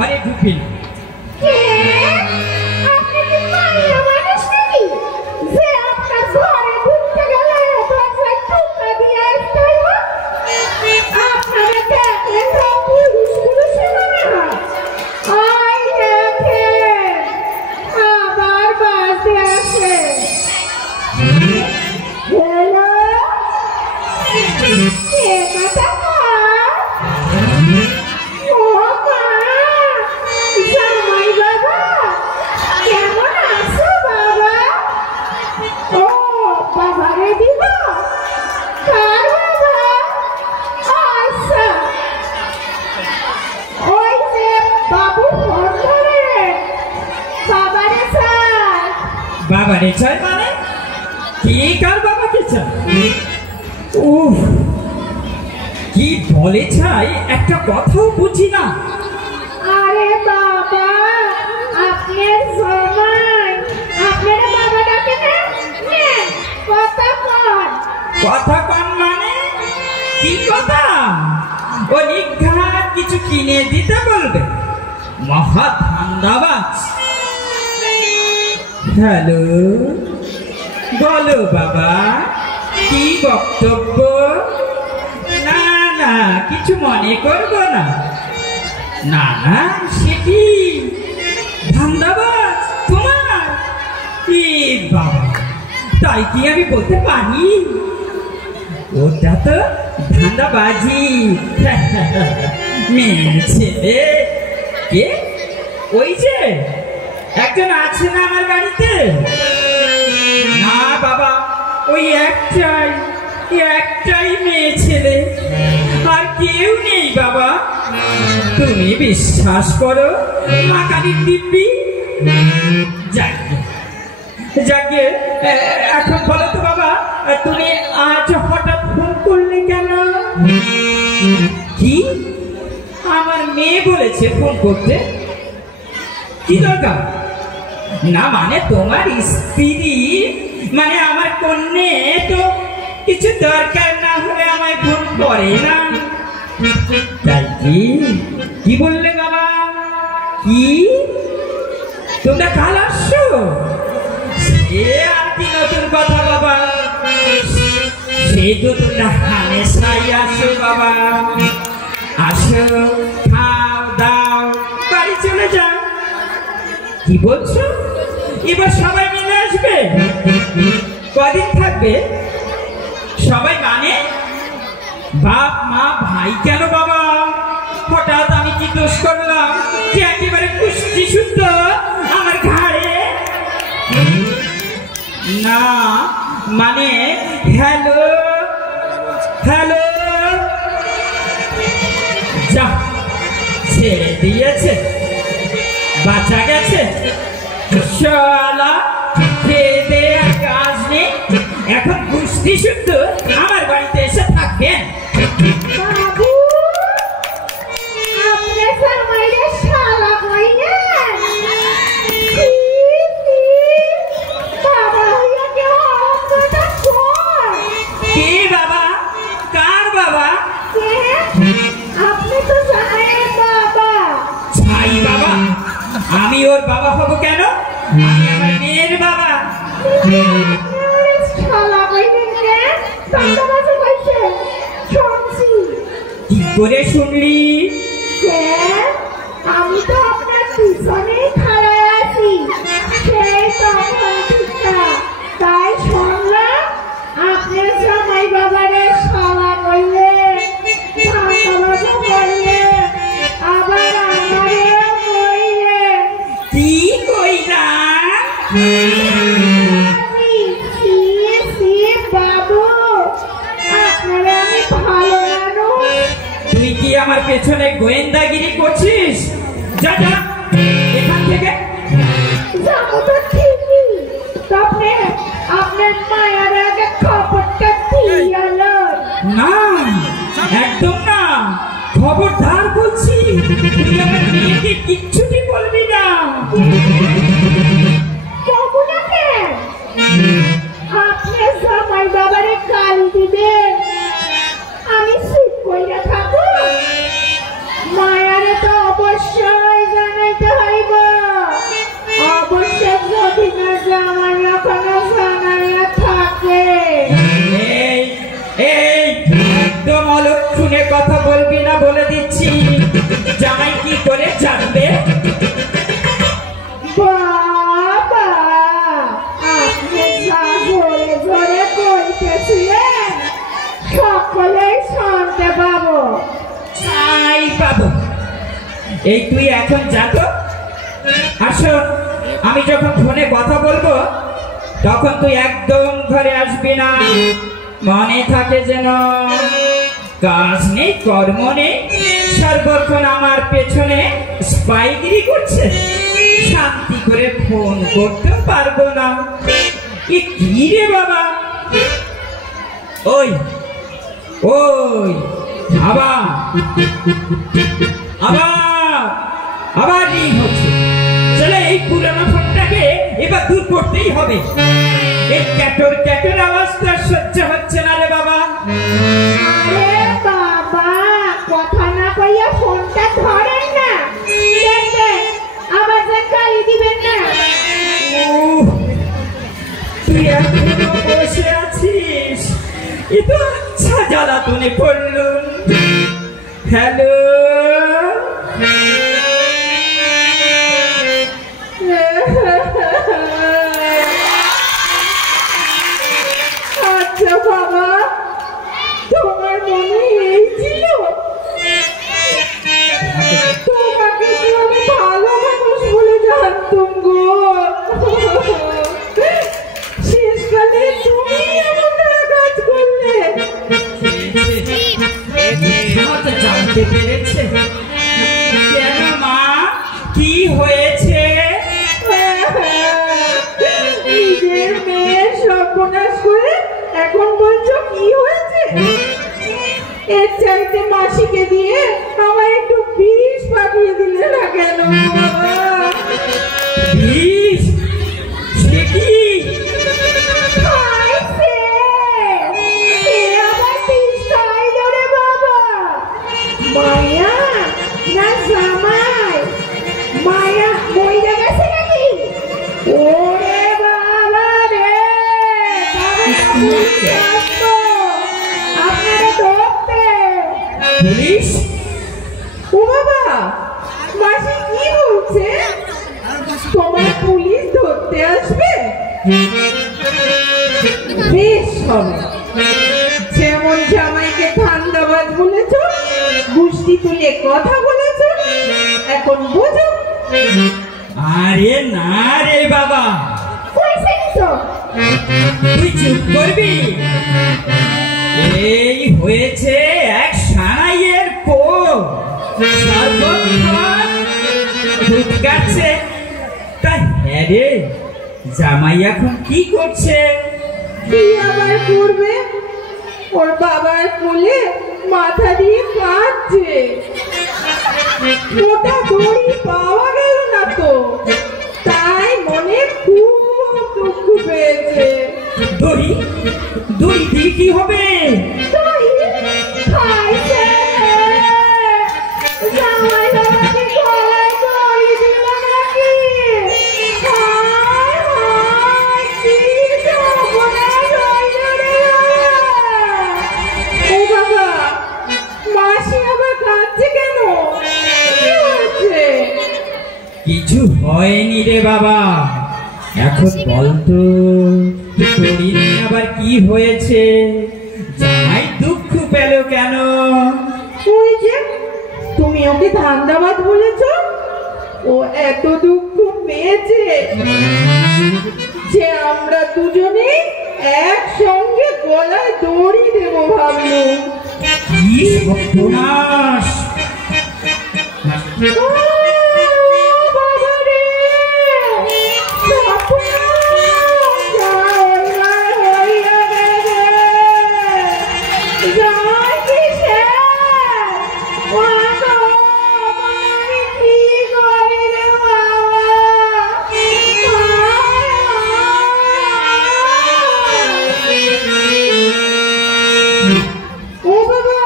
ঘরে ঢুকবি না। বাবারে চাই মানে কি কার বাবাকে চাই? উফ, কি বলে চাই একটা কথাও বুঝি না। আরে বাবা, আপনার জামাই আপনার বাবা ডাকে না, কথা কন। কথা কন মানে কি কথা? ও নিঘাত কিছু কিনে দিতে বলবে, মহা ধান্দাবাজ। হ্যালো, বলো বাবা, কি বক্তব্য? না না, কিছু মনে করবো না। না না, সে কি ধান্দাবাজ তোমার? এ বাবা, তাই কি আমি বলতে পারি? ওটা তো ধান্দাবাজি। মেয়ে ছেলে কে? ওই যে একজন আছে না আমার বাড়িতে? না বাবা, ওই একটাই মেয়ে ছেলে, আর কেউ নেই বাবা। তুমি বিশ্বাস করো মা কালীর দিব্যি। যাকে এখন বলো তো বাবা, তুমি আজ হঠাৎ ফোন করলে কেন? কি আমার মেয়ে বলেছে ফোন করতে? কি দরকার? না মানে তোমার স্ত্রী, মানে আমার কন্যে তো কিছু দরকার না হলে আমায় ফোন করে না। তাই কি বললে বাবা? কি তোমরা কাল আসছো? সে আর কি নতুন কথা বাবা, সে তো তোমরা হামেশাই আসো বাবা। আসো, খাও দাও, বাড়ি চলে যাও। কি বলছো? এবার সবাই মিলে আসবে? কদিন থাকবে সবাই? মানে বাপ মা ভাই কেন বাবা? হঠাৎ আমি কি দোষ করলাম যে একেবারে পুষ্টি শুদ্ধ আমার ঘাড়ে? না মানে হ্যালো হ্যালো, যা ছেড়ে দিয়েছে, বাঁচা গেছে। শালা খেতে আর কাজ নেই, এখন পুষ্টি শুদ্ধ আমার বাড়িতে এসে থাকবেন। বাবু, আপনার জামাইরে শালা কই না? বাবা হইয়া কেউ অঙ্কটা কর। কে বাবা? কার বাবা? আপনি তো জামাইয়ের বাবা। ছাই বাবা, আমি ওর বাবা হবো কেন? আমি আমার মেয়ের বাবা। শালা কইতে রে, তান্দাবাজি কইছে শুনছি। কি করে শুনলি? আমি তো আপনার পিছনেই খাড়ায় আছি, সেই তখন তাই শুনলাম আপনার জামাই বাবারে শালা কইলে, তান্দাবাজি কইলে, আবার আমারেও কইলে। কি কইলা? বাবু, আপনারা আমি ভালো মানুষ। তুই কি আমার পেছনে গোয়েন্দাগিরি করছিস? যা যা এখান থেকে। যাবো তো ঠিকই, তবে আপনার মায়ের আগে খবরটা দিয়ে এলো। না, একদম না, খবরদার বলছি, তুই আমার মেয়েকে কিচ্ছুটি বলবি না। বাবু নাকি আপনি জামাই বাবারে গাল দিবেন, আমি চুপ কইরা থাকবো? মায়ারে তো অবশ্যই করে জানবে? বাবা, আপনি যা জোরে জোরে কইতেছিলেন সকলেই শুনতে পাবো। তাই পাবো। এই তুই এখন যা তো। আসো, আমি যখন ফোনে কথা বলবো তখন তুই একদম ঘরে আসবি না, মনে থাকে যেন। কাজ নেই, কর্ম নেই, সর্বক্ষণ আমার পেছনে স্পাইগিরি করছে। শান্তি করে ফোন করতে পারবো না। কি রে বাবা? ওই ওই আবার আবার আবার রিং হচ্ছে। চলে এই পুরানো ফোনটাকে এবার দূর করতেই হবে। এই ক্যাটর ক্যাটর আওয়াজটা সহ্য হচ্ছে না রে বাবা। আরে বাবা, কথা না কইয়া ফোনটা ধরেন না। দেখবেন আবার যে গালি দিবেন না। তুই এখনো বসে আছিস? এ তো আচ্ছা জ্বালাতনে পড়লুম। হ্যালো, আচ্ছা বাবা, তোমার মনে এই ছিল? তোমাকে কি আমি ভালো মানুষ বলে জানতুম গো। শেষকালে তুমি এমন কাজ করলে। জানতে পেরেছে? কেন মা, কি হয়েছে? নিজের মেয়ের সর্বনাশ করে এখন বলছো কি হয়েছে? এর চাইতে মাসিকে দিয়ে আমায় একটু বিষ পাঠিয়ে দিলে না কেন? বিষ? সে কি? খাইছে। সে আবার বিষ খাইলো রে বাবা। মায়া না জামাই? মায়া মইরা গেছে নাকি? ওরে বাবা রে, আপনারা ধরতে। পুলিশ? ও বাবা, মাসি কি বলছে? তোমার পুলিশ ধরতে আসবে? বেশ হবে। যেমন জামাইকে ধান্দাবাজ বলেছ, গুষ্টি তুলে কথা বলেছ, এখন বোঝো। আরে না রে বাবা, তুই চুপ করবি? এই হয়েছে এক সানাইয়ের পো, সর্বক্ষণ দুধ কাটছে। তা হ্যাঁ রে, জামাই এখন কি করছে? কি আবার করবে? ওর বাবার কোলে মাথা দিয়ে কাঁদছে। মোটা দড়ি পাওয়া গেল না তো, তাই মনে খুব দুঃখ পেয়েছে। দড়ি? দড়ি দিয়ে কি হবে? দড়ি খাইছে। জামাই বাবাকে গলায় দড়ি দিল নাকি? হায় হায়, কি সর্বনাশ হইল রে বাবা। ও বাবা, মাসি আবার কাঁদছে কেন? কি হয়েছে? কিছু হয়নি রে বাবা। এখন বলতো তোর আবার কি হয়েছে? জামাই দুঃখ পেল কেন? ওই যে তুমি ওকে ধান্দাবাজ বলেছ, ও এত দুঃখ পেয়েছে যে আমরা দুজনে একসঙ্গে গলায় দড়ি দেব ভাবলুম। কি সর্বনাশ! বাবা রে, সর্বনাশ! জয় হইয়া গেছে। জয় কিসের? আমি কি করি রে বাবা? ও বাবা,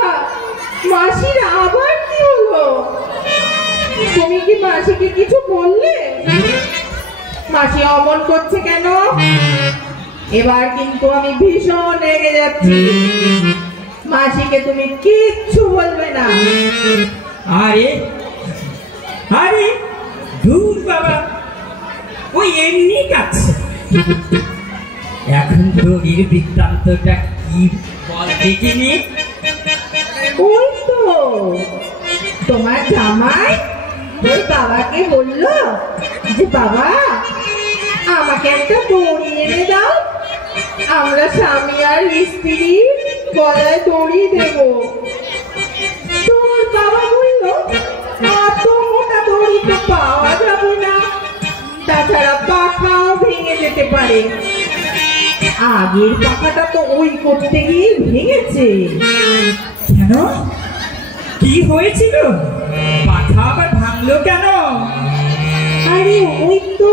মাসির আবার কি হলো? তুমি কি মাসিকে কিছু বললে? মাসি অমন করছে কেন? এবার কিন্তু আমি ভীষণ রেগে যাচ্ছি। মাসিকে তুমি কিচ্ছু বলবে না। আরে দূর বাবা, ওই এমনি কাছে। এখন দড়ির বৃত্তান্তটা কি বল দেখিনি? ওই তো তোমার জামাই তোর বাবাকে বললো যে বাবা আমাকে একটা দড়ি এনে দাও, আমরা স্বামী আর স্ত্রী গলায় দড়ি দেব। তোর বাবা বললো অত মোটা দড়ি তো পাওয়া যাবে না, তাছাড়া পাখাও ভেঙে যেতে পারে। আগের পাখাটা তো ওই করতে গিয়ে ভেঙেছে। কেন, কি হয়েছিল? পাখা আবার ভাঙলো কেন? আরে ওই তো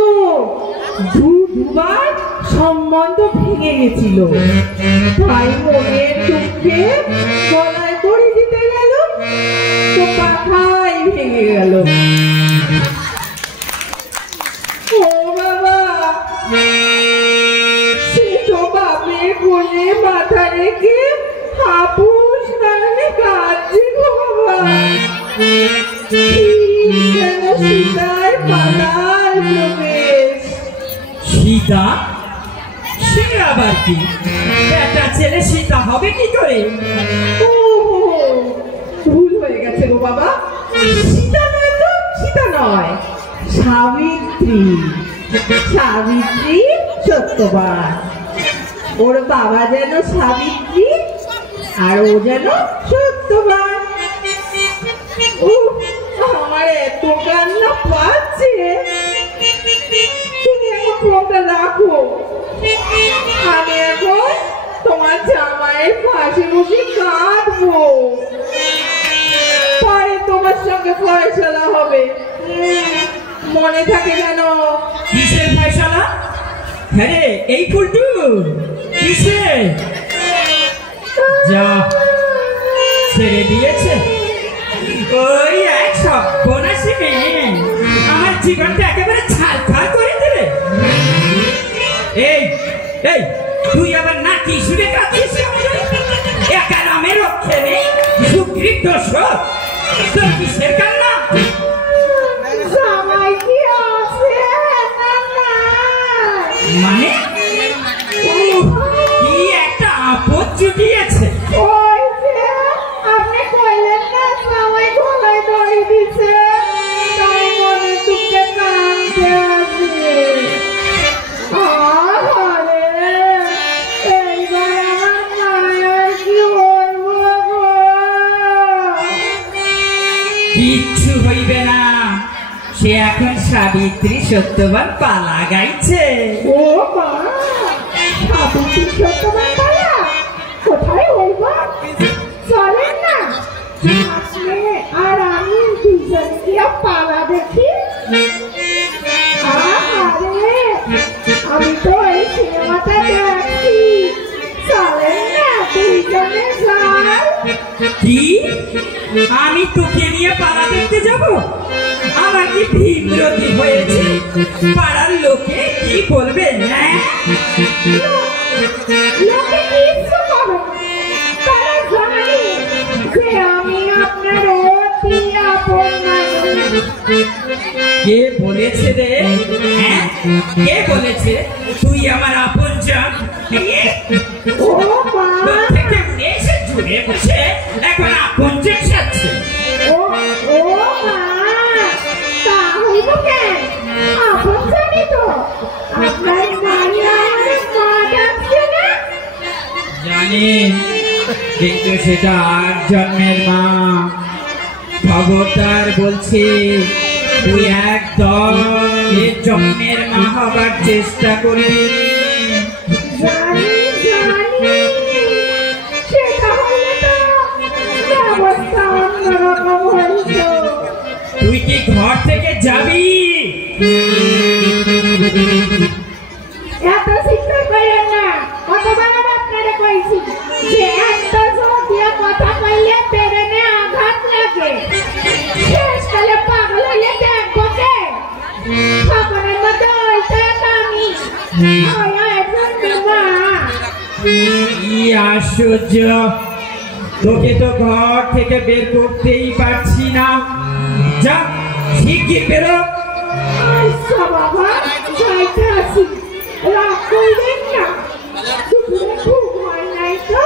দুবার সম্বন্ধ ভেঙে গেছিল, তাই মনের দুঃখে গলায় দড়ি দিতে গেল, তো পাখাই ভেঙে গেল। ও বাবা, সে তো বাপের কোলে মাথা রেখে হাপুস নামে কাঁদছে গো বাবা। যেন সীতার পালার প্রবেশ। সীতা? সে আবার কি? একটা ছেলে সীতা হবে কি করে? ও ভুল হয়ে গেছে গো বাবা, সীতা নয় তো, সীতা নয়, সাবিত্রী। সাবিত্রী সত্যবান। ওর বাবা যেন সাবিত্রী আর ও যেন সত্যবান। আমার এত কান্না পাচ্ছে, তুমি এখন ফোনটা রাখো, আমি এখন তোমার জামাইয়ের পাশে বসে কাঁদবো, পরে তোমার সঙ্গে ফয়সালা হবে, মনে থাকে যেন। কিসের ফয়সালা? হ্যাঁ এই ফুলটু, কিসের? যা ছেড়ে দিয়েছে ওই এক সর্বনাশী মেয়ে, আমার জীবনটা একেবারে ছালখাল করে দেবে। এই এই তুই আবার না কি শুনে কাঁদছিস? একা নামের রক্ষে নেই, সুগ্রীব দোষর, তোর কিসের কান্না? জামাই কি আছে? মানে কি একটা আপদ জুটিয়েছে? ওই যে আপনি কইলেন না জামাই গলায় দড়ি দিছে, তাই মনে দুঃখে কাঁদতে আছে। আরে এইবার আমার মায়ের কি হইব গো? কিচ্ছু হইবে না, সে এখন সাবিত্রী সত্যবান পালা গাইছে। ও মা, সাবিত্রী সত্যবান পালা কোথায় হইব? চলেন না আপনি আর আমি দুজন গিয়ে পালা দেখি। আরে আমি তো এই সিনেমাটা দেখছি, চলেন না দুইজনে যাই। কি, আমি তোকে নিয়ে পালা দেখতে যাব? আমার কি ভিমরতি হয়েছে? পাড়ার লোকে কি বলবে? হ্যাঁ, লোকে কিচ্ছু করবে না, তারা জানে যে আমি আপনার অতি আপন মানুষ। কে বলেছে রে? হ্যাঁ, কে বলেছে তুই আমার আপনজন? ও মা, তোর থেকে উড়ে এসে জুড়ে বসে এখন আপনজন সাজছে। ও মা, তা হইব কেন? আপন জানি তো, আপনার নারী আমাদের মা ডাকছে না। জানি, কিন্তু সেটা আর জন্মের মা। খবরদার বলছি, তুই একদম এর জন্মের মা হবার চেষ্টা করবি। জানি জানি, সেটা হলে তো ব্যবস্থা অন্যরকম হইতো। তুই কি ঘর থেকে যাবি? এত চিন্তা করেন না, কতবার আপনারা কইছি যে একটা জোর দিয়ে কথা কইলে পেরেনে আঘাত লাগে, শেষকালে পাগল হইলে দেখবো কে? খবরের মধ্যে ওইটা আমি একজন মা। কি আশ্চর্য, তোকে তো ঘর থেকে বের করতেই পারছি না। যা, শিগগির বেরো, আচ্ছা বাবা, যাইতে আসি, রাগ করবেন না। দুপুরে ঘুম হয় নাই তো,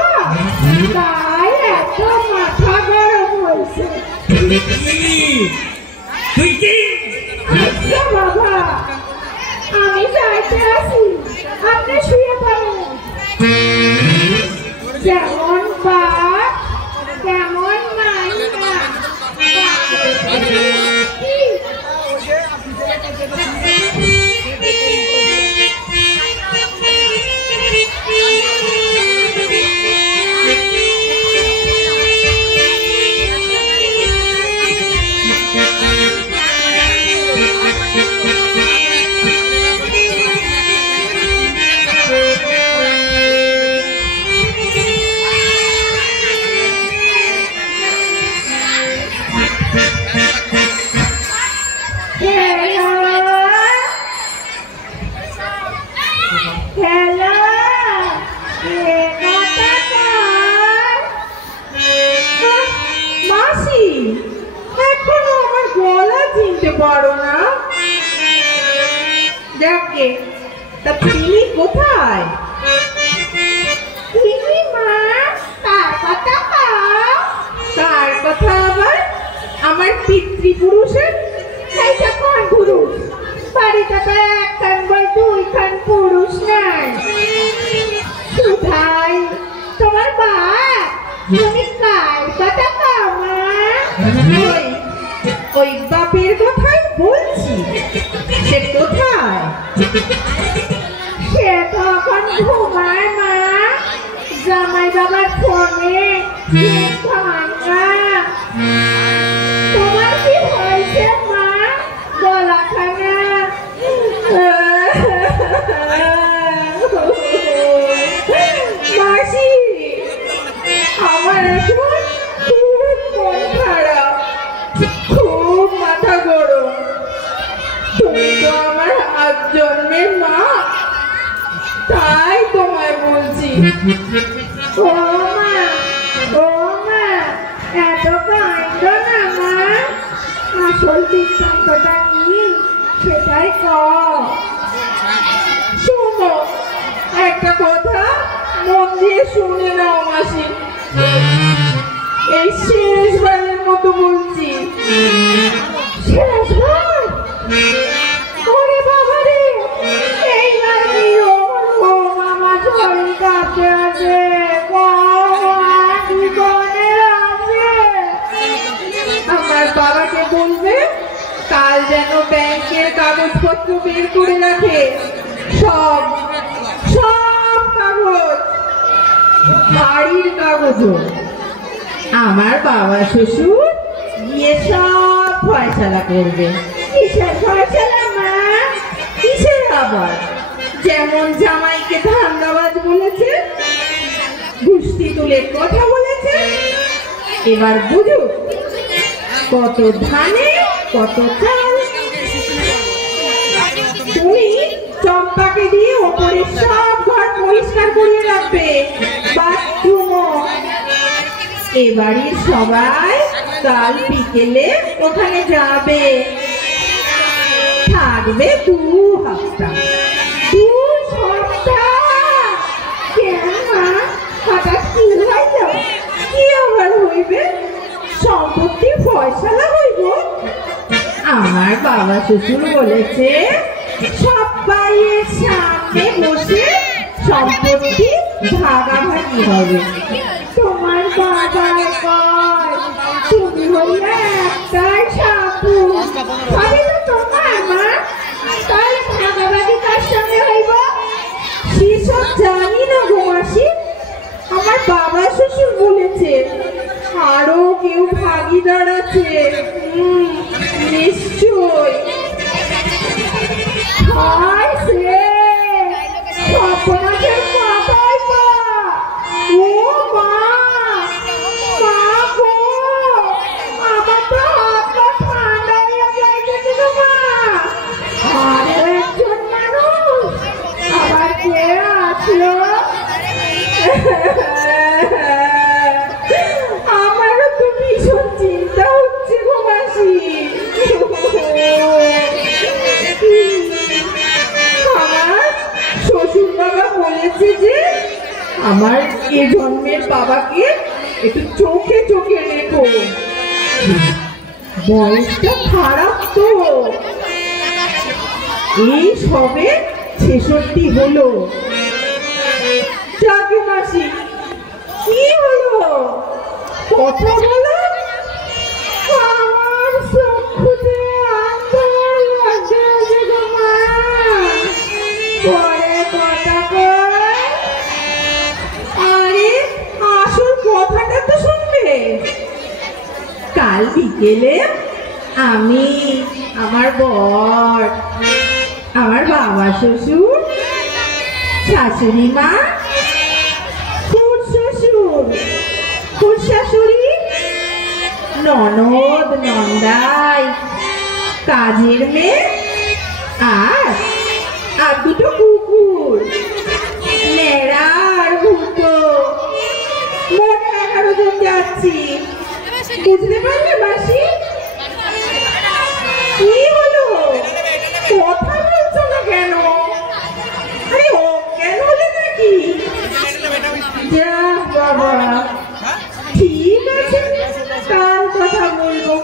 তাই এত মাথা গরম হয়েছে। আচ্ছা বাবা, আমি যাইতে আসি, আপনি শুয়ে পড়ুন। যেমন বাপ তেমন মাইনা। পারো না? যাকে তা তুমি কোথায়? মা কার কথা পাও? কার কথা আবার? আমার পিতৃপুরুষের? এইটা কোন পুরুষ? বাড়িতে তো একখান বই দুইখান পুরুষ নাই। সুধাই তোমার বাপ, তুমি কার কথা পাও মা? ওই বাপের কথাই বলছি। সে কোথায়? সে তখন ঘুমায় মা। জামাই বাবার ফোনে তোমার কি হয়েছে মা? গলাখানা মাসি, আমার এখন খুব মন খারাপ, খুব মাথা গরম। তুমি তো আমার আজ জন্মের মা, তাই তোমায় বলছি। ও মা, ও মা, এত কাঁদো না মা। আসল বৃত্তান্তটা কি সেটাই কও। শোনো, একটা কথা মন দিয়ে শুনে নাও মাসি, এই শেষবারের মতো বলছি। শেষবার? ওরে বাবা রে, এইবার কি ও মামা শরীর কাঁপতে আছে, আমার বাবাকে বলবে কাল যেন ব্যাংকের কাগজপত্র বের করে রাখে, সব সব কাগজ, বাড়ির কাগজও। আমার বাবা শ্বশুর গিয়ে সব ফয়সালা করবে। কিসের ফয়সালা মা? কিসের আবার? যেমন জামাইকে ধান্দাবাজ বলেছে, গুষ্টি তুলে কথা বলেছে, এবার বুঝুক কত ধানে কত চাল। তুমি চম্পাকে দিয়ে ওপরে সব ঘর পরিষ্কার করে রাখবে, বাথরুমও। এ বাড়ির সবাই কাল বিকেলে ওখানে যাবে, থাকবে 2 সপ্তাহ। 2 সপ্তাহ? কেন মা, হঠাৎ কি হইল? কি আবার হইবে? সম্পত্তি ফয়সালা হইব? আমার বাবা শ্বশুর বলেছে সবাইয়ের সামনে বসে সম্পত্তি ভাগাভাগি হবে। তোমার বাবা কয় তুমি হইলে একটাই সাপু, সবই তো তোমার মা, তাহলে ভাগাভাগি কার সঙ্গে হইব? সেসব জানি না গো মাসি। আমার বাবা শ্বশুর বলেছে আরো কেউ ভাগিদার আছে। নিশ্চয় হয় সে স্বপ্নাথের মাথায় পা। ও মা, মা গো, আমার তো হাত পা ঠান্ডা হয়ে যাইতেছে গো মা। আরো একজন মানুষ আবার কে আসলো? আমারও তো ভীষণ চিন্তা হচ্ছে গো মাসি। এ জন্মের বাবাকে একটু চোখে চোখে রেখো, বয়সটা খারাপ তো, এই সবে 66 হলো। যাকে মাসি, কি হলো, কথা বলো। আমার চক্ষুতে আন্ধার লাগছে গো মা, পরে কথা কই। আরে আসল কথাটা তো শুনবে। কাল বিকেলে আমি, আমার বর, আমার বাবা শ্বশুর, শাশুড়ি মা, খুড় শ্বশুর, খুড় শাশুড়ি, ননদ নন্দাই, কাজের মেয়ে আর দুটো কুকুর, নেড়া আর ভূতো, মোট 11 জন যাচ্ছি। বুঝতে পারলে মাসি? কি হলো, কথা বলছো না কেন? আরে অজ্ঞান হলে নাকি? যা বাবা, ঠিক আছে, কাল কথা বলবো।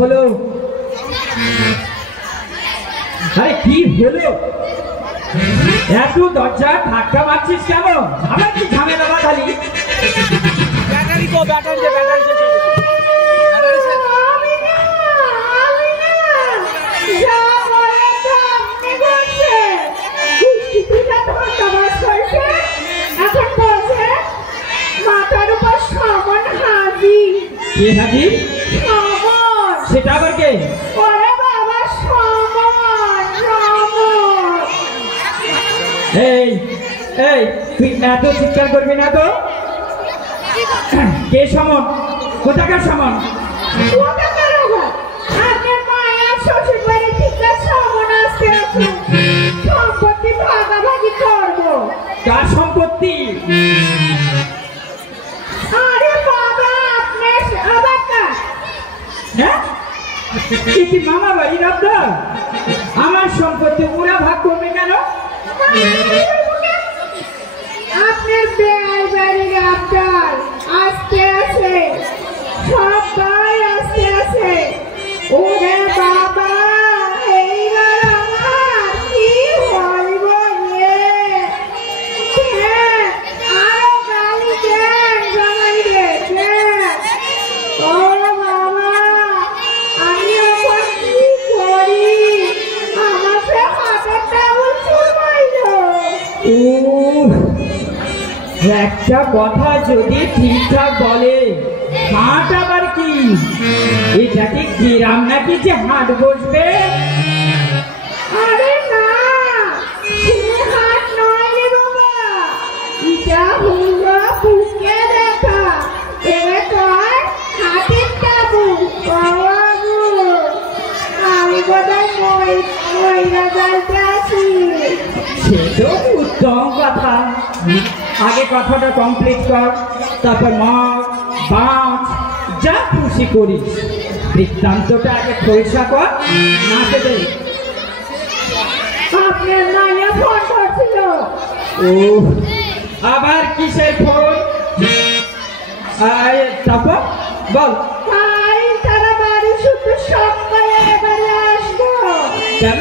হলো, আরে কি হলো, এত দরজা ধাক্কা মারছিস কেন? আমার কি ঝামেলা বাঁধালি? ব্যাটারি তো ব্যাটারি শেষ। সেটা আবার কে? এই এই তুই এত চিৎকার করবি না তো। কে সমন? কোথাকার সমন? কার সম্পত্তি? কি মামা বাড়ির আবদার? আমার সম্পত্তি ওরা ভাগ করবে কেন? আপনার বেআই বাড়ির আবদার আস্তে আছে, সবাই আস্তে আছে। ওরে বাবা, এইবার আমার কি হইব রে? আরো গালি দেন জামাই রে। ও বাবা, আমি এখন কি করি? আমাকে হাতের টাউল ছুঁড়াইল। একটা কথা যদি ঠিকঠাক বলে, হাট আবার কি? এটা কি গ্রাম নাকি যে হাট বসবে? আরে না, হাট নয় রে বাবা, এটা হলো বুকে দেখা। এবার তোর হাতের টাবু। আমি বোধহয় ময়রা যাইতে আছি। সে তো উত্তম কথা। আগে কথাটা কমপ্লিট কর, তারপর মাছ মাছ যা খুশি করিস। বৃত্তান্তটা আগে খোলসা কর, নাচে দে। আপনার নাইয়া ফোন করছিল। ও আবার কিসের ফোন? তারপর বল। তারা বাড়ি শুধু সকালে এবারে আসবো। কেন?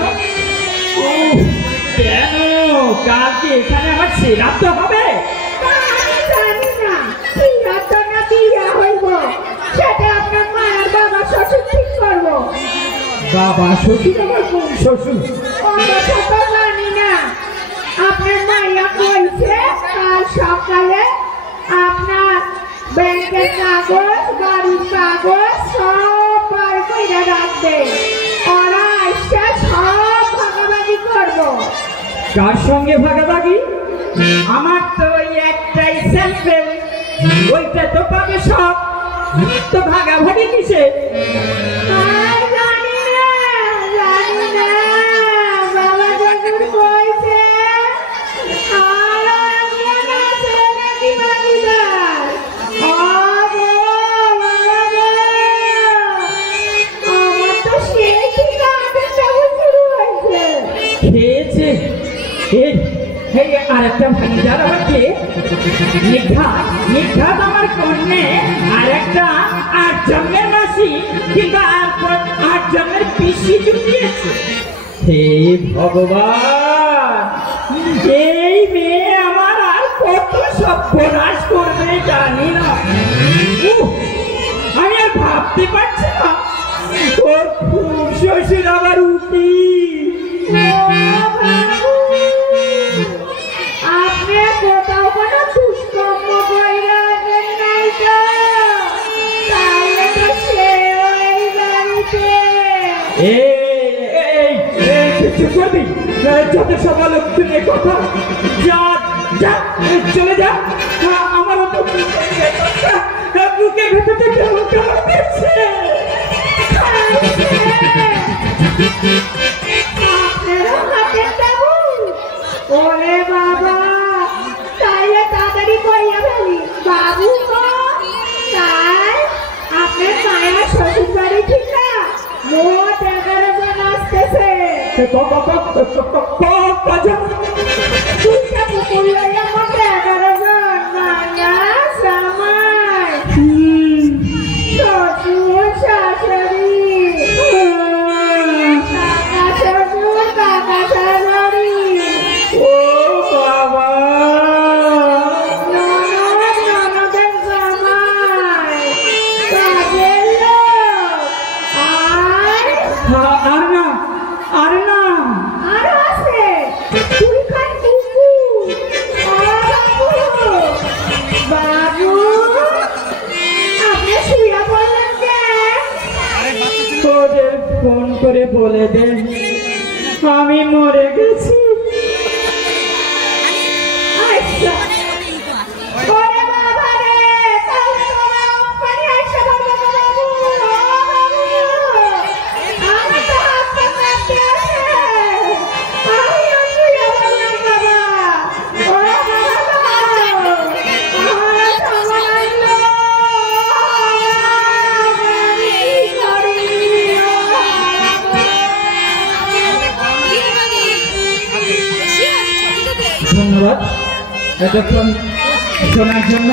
কাল কি এখানে আমার শ্রাদ্ধ হবে? তা আমি জানি না শ্রাদ্ধ না বিয়া হইব, সেটা আপনার মায়ের বাবা শ্বশুর ঠিক করবো। বাবা শ্বশুর আমার কোন শ্বশুর? অবশ্য তো জানি না। আপনার মাইয়া কইছে কাল সকালে আপনার ব্যাংকের কাগজ, বাড়ির কাগজ সব বার কইরা রাখবে, ওরা এসে সব ভাগাভাগি করবো। কার সঙ্গে ভাগাভাগি? আমার তো ওই একটাই স্যাম্পেল, ওইটা তো পাবে সব, তো ভাগাভাগি কিসে? আর জানি না, জানি না। বাবা যখন কইছে আর আমরা না ছেলে নাকি ভাগিদার। ও গো, বাবা গো, আমার তো সেই থেকে আদেশ শুরু হয়েছে। খেয়েছে এই এই আরেকটা ভাগিদার আবার কে? নিঘাত আমার কন্যে, আরেকটা 8 জন্মের মাসি, কিন্তু আর 8 জন্মের পিসি জুটিয়েছে। হে ভগবান, এই মেয়ে আমার আর কত সর্বনাশ করবে জানি না। আমি আর ভাবতে পারছি না ওর খুব শ্বশুর আবার উকিল। আপনি কোথাও কোনো দুষ্কর্ম কইরা দেন নাই তো? তাহলে তো সে ওই বাড়িতে। চুপ করবি? যত সকাল তুলে কথা, যা যা চলে যা। আমারও তো বুকে ভেতরটা কেমন কেমন করছে। আপনারও হাতের তাবু? ওরে বাবা, তাইলে তাড়াতাড়ি কইয়া ফেলি। বাবু গো, তাই আপনার মায়ের শ্বশুর বাড়ি ঠিক না? মোট 11 জন আসতেছে। দুইটা পুকুর লইয়া মোট 11 জন। মায়া, জামাই, শ্বশুর, শাশুড়ি, কাকা শ্বশুর, কাকা শাশুড়ি, ও বাবা, ননদ, ননদের জামাই, কাজের লোক, আর না আর না আর আছে দুইখান কুকুর। বাবু, আপনি শুয়ে পড়লেন কেন? ওদের ফোন করে বলে দে আমি মরে গেছি। আচ্ছা, ওরে বাবা রে, তাহলে তোমার ওখানে এসে বলবো তো বাবু। ও বাবু, আমার তো হাত পা কাঁপতে আছে। আমিও শুয়ে পড়লাম বাবা। ও বাবা গো, আমার সমান আনলো। আমি কি করি? ও বাবা গো। ধন্যবাদ এতক্ষণ শোনার জন্য।